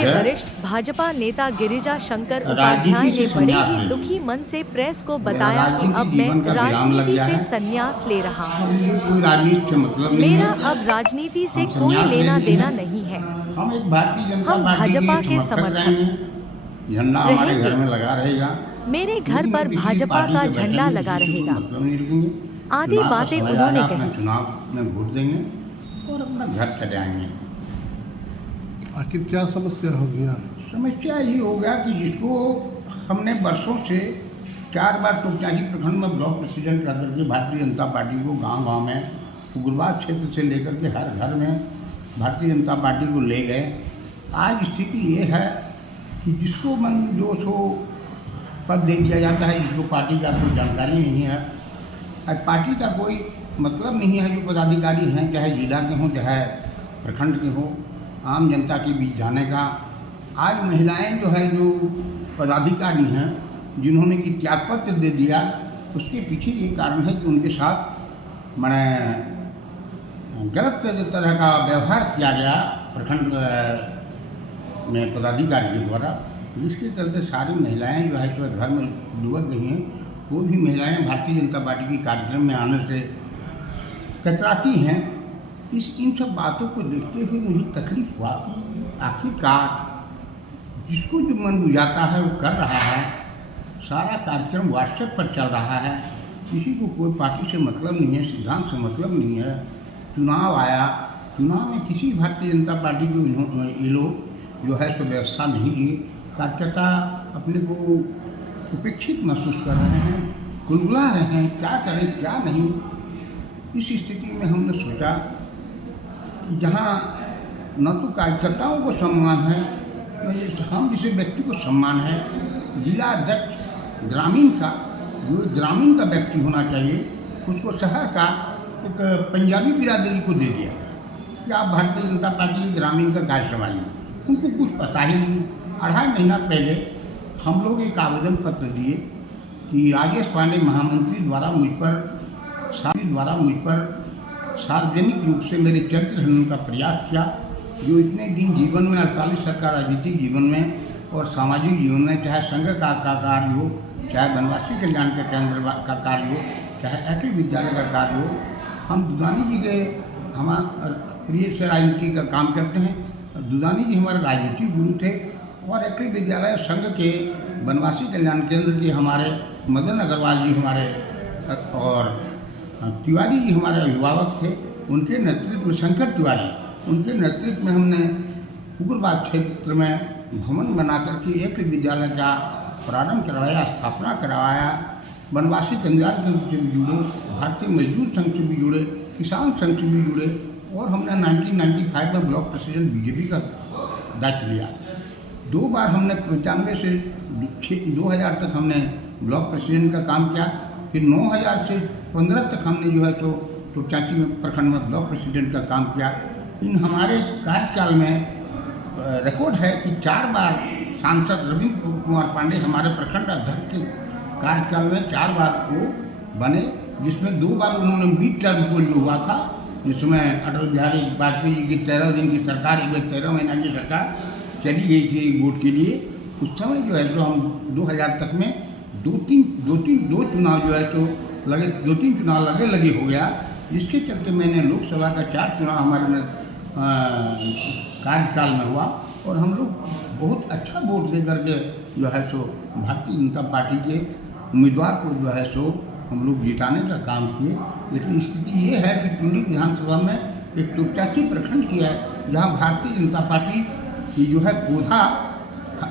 के है। वरिष्ठ भाजपा नेता गिरिजा शंकर राजनीति उपाध्याय से ने बड़े संन्यास ही ले दुखी लिया। मन से प्रेस को मेरा बताया कि राजनीतिक अब जीवन का मैं विराम लग राजनीति गया से है। संन्यास ले रहा हूँ। मुझे कोई राजनीति से मतलब नहीं मेरा है। अब राजनीति से हम कोई संन्यास ले लेना लिए देना हैं। नहीं है। हम एक भारतीय जनता हम पार्टी भाजपा के समर्थक समर्थक रहेंगे। झंडा हमारे घर में लगा रहेगा। मेरे घर लेकिन पर किसी भाजपा पार्टी का के झंडा बैठने लगा किसी से कोई रहेगा। मतलब नहीं रखेंगे। आदि चुनाव का बातें समय उन्होंने आएगा, अपना कही। चुनाव में वोट देंगे और अपना घर चले आएंगे। आखिर क्या समस्या हो गया? समस्या ये हो गया कि जिसको हमने वर्षों से 4 बार टोकचाजी प्रखंड में ब्लॉक प्रेसिडेंट रह करके भारतीय जनता पार्टी को गांव-गांव में उग्रवाद क्षेत्र से लेकर के हर घर में भारतीय जनता पार्टी को ले गए। आज स्थिति ये है कि जिसको मन जो सो पद दे दिया जाता है, जिसको पार्टी का कोई जानकारी नहीं है, पार्टी का कोई मतलब नहीं है। जो पदाधिकारी हैं, चाहे जिला के हों चाहे प्रखंड के हों, आम जनता के बीच जाने का। आज महिलाएं जो है, जो पदाधिकारी हैं, जिन्होंने कि त्यागपत्र दे दिया, उसके पीछे ये कारण है कि उनके साथ मैंने गलत तरह का व्यवहार किया गया प्रखंड में पदाधिकारी के द्वारा, जिसके चलते सारी महिलाएं जो है तो घर में दुबक गई हैं। वो भी महिलाएं भारतीय जनता पार्टी के कार्यक्रम में आने से कतराती हैं। इन सब बातों को देखते हुए मुझे तकलीफ हुआ कि आखिरकार जिसको जो मन बुझाता है वो कर रहा है। सारा कार्यक्रम व्हाट्सएप पर चल रहा है। किसी को कोई पार्टी से मतलब नहीं है, सिद्धांत से मतलब नहीं है। चुनाव आया, चुनाव में किसी भारतीय जनता पार्टी को ये लोग जो है तो व्यवस्था नहीं दी। कार्यकर्ता अपने को उपेक्षित महसूस कर रहे हैं, कुलबुला रहे हैं, क्या करें क्या नहीं। इस स्थिति में हमने सोचा कि जहाँ न तो कार्यकर्ताओं को सम्मान है, न हम जिसे व्यक्ति को सम्मान है। जिला अध्यक्ष ग्रामीण का, जो ग्रामीण का व्यक्ति होना चाहिए, उसको शहर का एक पंजाबी बिरादरी को दे दिया कि आप भारतीय जनता पार्टी के ग्रामीण का कार्य संभालिए। उनको कुछ पता ही नहीं। 2.5 महीना पहले हम लोग एक आवेदन पत्र दिए कि राजेश पांडे महामंत्री द्वारा मुझ पर सार्वजनिक रूप से मेरे चरित्र हनन का प्रयास किया। जो इतने दिन जीवन में 48 साल का राजनीतिक जीवन में और सामाजिक जीवन में, चाहे संघ का कार्य हो, चाहे वनवासी कल्याण के केंद्र का कार्य हो, चाहे अखिल विद्यालय का कार्य हो, हम दुदानी जी के हमारे प्रिय से राजनीति का काम करते हैं। दुदानी जी हमारे राजनीतिक गुरु थे और अखिल विद्यालय संघ के वनवासी कल्याण केंद्र के हमारे मदन अग्रवाल जी हमारे और तिवारी जी हमारे अभिभावक थे। उनके नेतृत्व में, शंकर तिवारी, उनके नेतृत्व में हमने उग्रवाद क्षेत्र में भवन बना करके एक विद्यालय का प्रारंभ करवाया, स्थापना करवाया। वनवासी कल्याण केंद्र से भी जुड़े, भारतीय मजदूर संघ से भी जुड़े, किसान संघ से भी जुड़े और हमने 1995 में ब्लॉक प्रेसिडेंट बीजेपी का दायित्व लिया। 2 बार हमने 95 से 2000 तक हमने ब्लॉक प्रेसिडेंट का काम किया। फिर 9000 से 15 तक हमने जो है तो चाची में प्रखंड में ब्लॉक प्रेसिडेंट का काम किया। इन हमारे कार्यकाल में रिकॉर्ड है कि 4 बार सांसद रविंद्र कुमार पांडे हमारे प्रखंड अध्यक्ष के कार्यकाल में 4 बार वो बने, जिसमें 2 बार उन्होंने मिड टर्म को जो हुआ था, जिसमें अटल बिहारी वाजपेयी जी की 13 दिन की सरकार, 13 महीना की सरकार चली गई थी वोट के लिए। उस समय जो है तो हम 2000 तक में 2 चुनाव जो है तो लगे, 2-3 चुनाव लगे हो गया, जिसके चलते मैंने लोकसभा का 4 चुनाव हमारे कार्यकाल में हुआ और हम लोग बहुत अच्छा वोट दे करके जो है सो भारतीय जनता पार्टी के उम्मीदवार को जो है सो हम लोग जिताने का काम किए। लेकिन स्थिति ये है कि टुंडी विधानसभा में एक टोकचाची प्रखंड की है, जहाँ भारतीय जनता पार्टी की जो है पौधा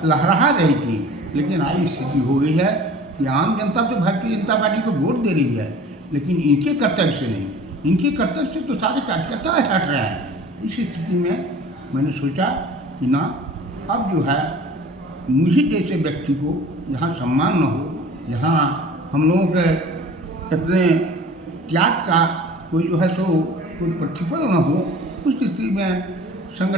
लहरा रही थी। लेकिन आज स्थिति हो गई है कि आम जनता तो भारतीय जनता पार्टी को वोट दे रही है, लेकिन इनके कर्तव्य से नहीं, इनके कर्तव्य से तो सारे कार्यकर्ता हट रहे हैं। इस स्थिति में मैंने सोचा कि ना, अब जो है मुझे जैसे व्यक्ति को जहाँ सम्मान न हो, जहाँ हम लोगों के अपने त्याग का कोई जो है सो कोई प्रतिफल न हो, उस स्थिति में संगठन